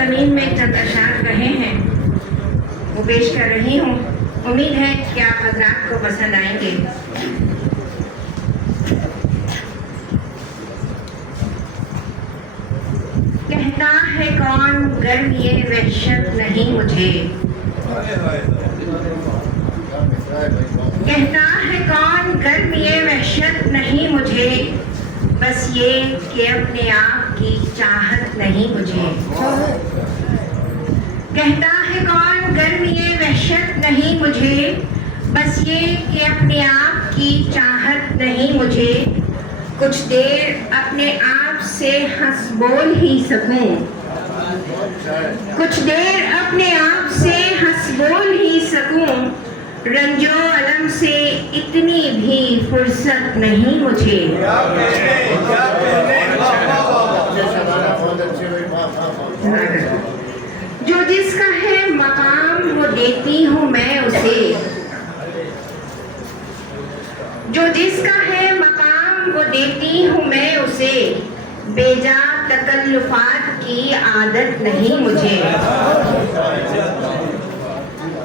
ज़मीन में चंद अशार कहे हैं वो पेश कर रही हूँ। उम्मीद है कि आप हज़रात को पसंद आएंगे। कहता है कौन गर्म ये वहशत नहीं मुझे, कहता है कौन गर्म ये वहशत नहीं मुझे, बस ये कि अपने आप की चाहत नहीं मुझे। कहता है कौन गर्म ये वहशत नहीं मुझे, बस ये कि अपने आप की चाहत नहीं मुझे। कुछ देर अपने आप से हंस बोल ही सकूं, कुछ देर अपने आप से हंस बोल ही सकूं, रंजो अलम से इतनी भी फुर्सत नहीं मुझे। जो जिसका है मकाम वो देती हूँ मैं उसे, जो जिसका है मकाम वो देती हूँ मैं उसे, बेजा तकल्लुफात की आदत नहीं मुझे।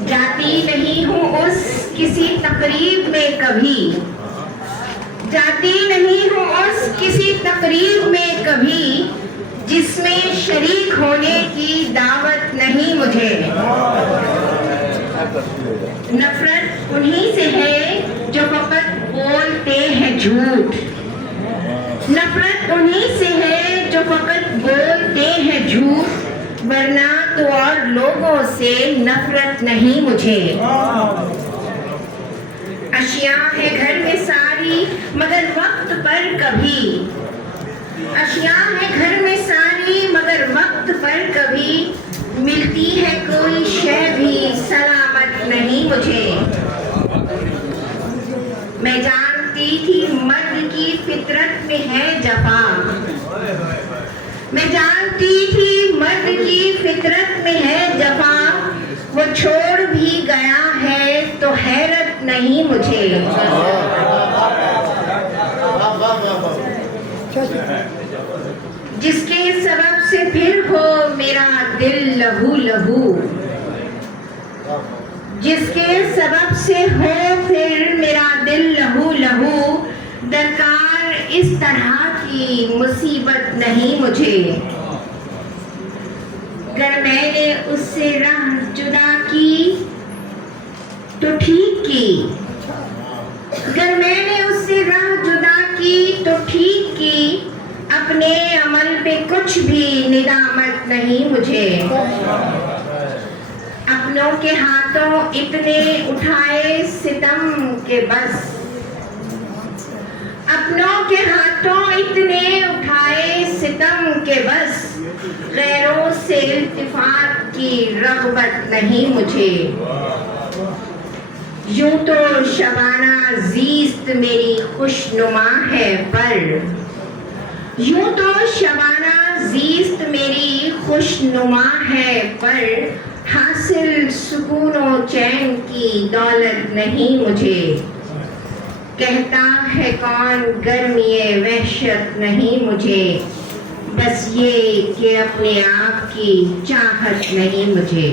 जाती नहीं हूँ उस किसी तकरीब में कभी, जाती नहीं हूँ उस किसी तकरीब में कभी, जिसमें शरीक होने की दावत नहीं मुझे। नफरत उन्हीं से है जो फकत बोलते हैं झूठ, नफरत उन्हीं से है जो फकत बोलते हैं झूठ, वरना तो और लोगों से नफरत नहीं मुझे। अशिया है घर में सारी मगर वक्त पर कभी, अशिया है घर में सारी मगर वक्त पर कभी, मिलती है कोई शय भी सलामत नहीं मुझे। मैं जानती थी मर्द की फितरत में है जफा, मैं जानती थी मर्द की फितरत में है जफा, वो छोड़ भी गया है तो हैरत नहीं मुझे। जिसके सबब से फिर हो मेरा दिल लहू लहू, जिसके सबब से हो फिर मेरा दिल लहू लहू, दरकार इस तरह की मुसीबत नहीं मुझे। अगर मैंने उससे राह जुदा की तो ठीक की, अगर मैंने उससे राह जुदा की तो ठीक की, अपने अमल पे कुछ भी निदामत नहीं मुझे। अपनों के हाथों इतने उठाए सितम के बस, अपनों के हाथों इतने उठाए सितम के बस, गैरों से इल्तिफात की रग़बत नहीं मुझे। यूं तो शबाना ज़ीस्त मेरी खुशनुमा है पर, यूं तो शबाना ज़ीस्त मेरी खुशनुमा है पर, हासिल सुकून और चैन की दौलत नहीं मुझे। कहता है कौन गर्मी वहशत नहीं मुझे, बस ये कि अपने आप की चाहत नहीं मुझे।